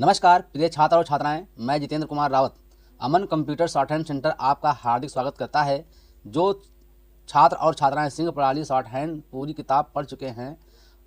नमस्कार प्रिय छात्र और छात्राएं, मैं जितेंद्र कुमार रावत अमन कंप्यूटर शॉर्ट हैंड सेंटर आपका हार्दिक स्वागत करता है। जो छात्र और छात्राएं सिंह प्रणाली शॉर्ट हैंड पूरी किताब पढ़ चुके हैं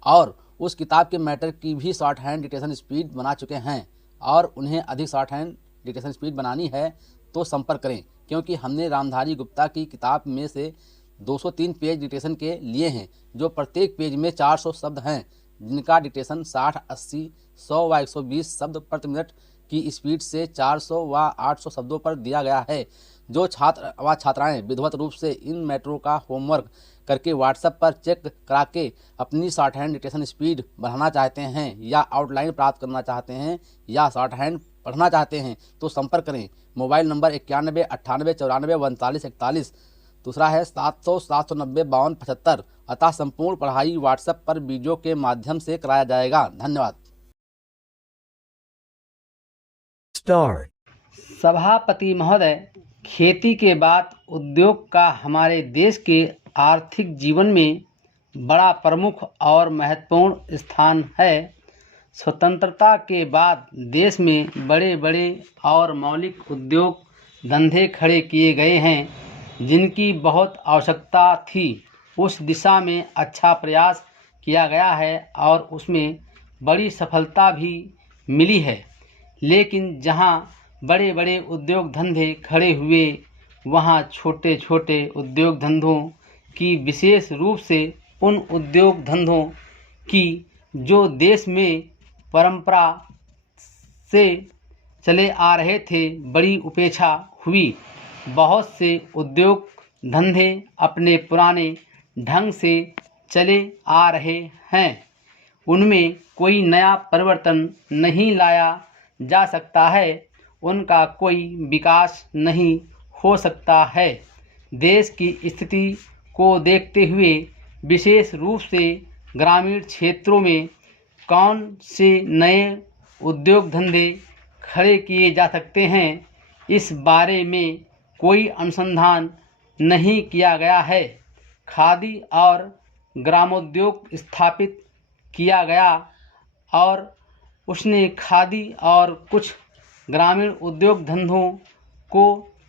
और उस किताब के मैटर की भी शॉर्ट हैंड डिक्टेशन स्पीड बना चुके हैं और उन्हें अधिक शॉर्ट हैंड डिक्टेशन स्पीड बनानी है तो संपर्क करें, क्योंकि हमने रामधारी गुप्ता की किताब में से 203 पेज डिक्टेशन के लिए हैं, जो प्रत्येक पेज में 400 शब्द हैं, जिनका डिक्टेशन 60, 80, 100 व 120 शब्द प्रति मिनट की स्पीड से 400 व 800 शब्दों पर दिया गया है। जो छात्र व छात्राएं विधिवत रूप से इन मैटरों का होमवर्क करके व्हाट्सएप पर चेक करा के अपनी शॉर्ट हैंड डिक्टेशन स्पीड बढ़ाना चाहते हैं या आउटलाइन प्राप्त करना चाहते हैं या शॉर्ट हैंड पढ़ना चाहते हैं तो संपर्क करें। मोबाइल नंबर 91 98 94 39 41, दूसरा है 700 790 52 75। अतः संपूर्ण पढ़ाई व्हाट्सएप पर वीडियो के माध्यम से कराया जाएगा। धन्यवाद। सभापति महोदय, खेती के बाद उद्योग का हमारे देश के आर्थिक जीवन में बड़ा प्रमुख और महत्वपूर्ण स्थान है। स्वतंत्रता के बाद देश में बड़े बड़े और मौलिक उद्योग धंधे खड़े किए गए हैं, जिनकी बहुत आवश्यकता थी। उस दिशा में अच्छा प्रयास किया गया है और उसमें बड़ी सफलता भी मिली है। लेकिन जहां बड़े बड़े उद्योग धंधे खड़े हुए, वहां छोटे छोटे उद्योग धंधों की, विशेष रूप से उन उद्योग धंधों की जो देश में परंपरा से चले आ रहे थे, बड़ी उपेक्षा हुई। बहुत से उद्योग धंधे अपने पुराने ढंग से चले आ रहे हैं, उनमें कोई नया परिवर्तन नहीं लाया जा सकता है, उनका कोई विकास नहीं हो सकता है। देश की स्थिति को देखते हुए विशेष रूप से ग्रामीण क्षेत्रों में कौन से नए उद्योग धंधे खड़े किए जा सकते हैं, इस बारे में कोई अनुसंधान नहीं किया गया है। खादी और ग्रामोद्योग स्थापित किया गया और उसने खादी और कुछ ग्रामीण उद्योग धंधों को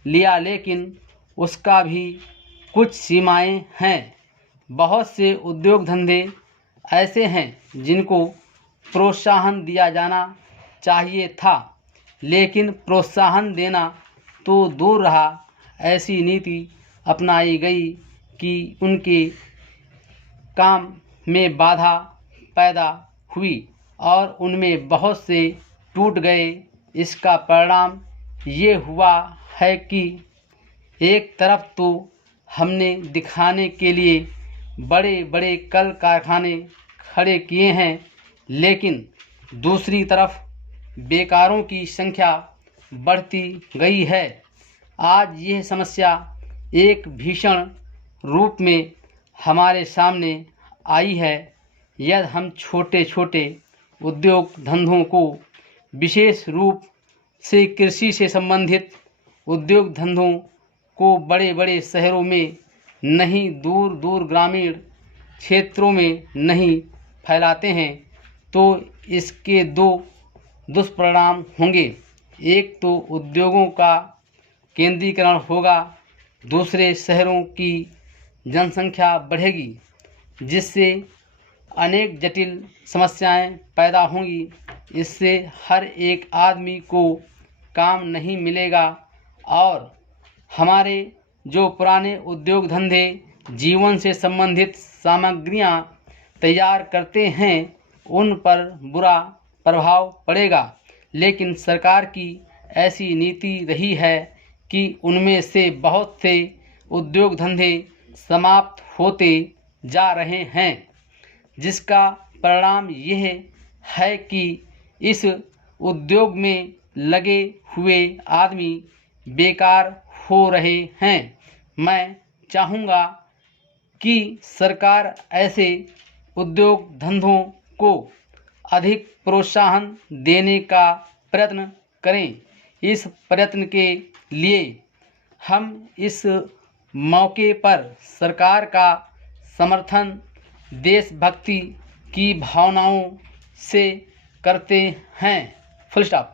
लिया, लेकिन उसका भी कुछ सीमाएं हैं। बहुत से उद्योग धंधे ऐसे हैं जिनको प्रोत्साहन दिया जाना चाहिए था, लेकिन प्रोत्साहन देना तो दूर रहा, ऐसी नीति अपनाई गई कि उनके काम में बाधा पैदा हुई और उनमें बहुत से टूट गए। इसका परिणाम ये हुआ है कि एक तरफ तो हमने दिखाने के लिए बड़े बड़े कल कारखाने खड़े किए हैं, लेकिन दूसरी तरफ बेकारों की संख्या बढ़ती गई है। आज यह समस्या एक भीषण रूप में हमारे सामने आई है। यदि हम छोटे छोटे उद्योग धंधों को, विशेष रूप से कृषि से संबंधित उद्योग धंधों को बड़े बड़े शहरों में नहीं, दूर दूर ग्रामीण क्षेत्रों में नहीं फैलाते हैं, तो इसके दो दुष्परिणाम होंगे। एक तो उद्योगों का केंद्रीकरण होगा, दूसरे शहरों की जनसंख्या बढ़ेगी, जिससे अनेक जटिल समस्याएं पैदा होंगी। इससे हर एक आदमी को काम नहीं मिलेगा और हमारे जो पुराने उद्योग धंधे जीवन से संबंधित सामग्रियां तैयार करते हैं, उन पर बुरा प्रभाव पड़ेगा। लेकिन सरकार की ऐसी नीति रही है कि उनमें से बहुत से उद्योग धंधे समाप्त होते जा रहे हैं, जिसका परिणाम यह है कि इस उद्योग में लगे हुए आदमी बेकार हो रहे हैं। मैं चाहूँगा कि सरकार ऐसे उद्योग धंधों को अधिक प्रोत्साहन देने का प्रयत्न करें। इस प्रयत्न के लिए हम इस मौके पर सरकार का समर्थन देशभक्ति की भावनाओं से करते हैं। Full stop.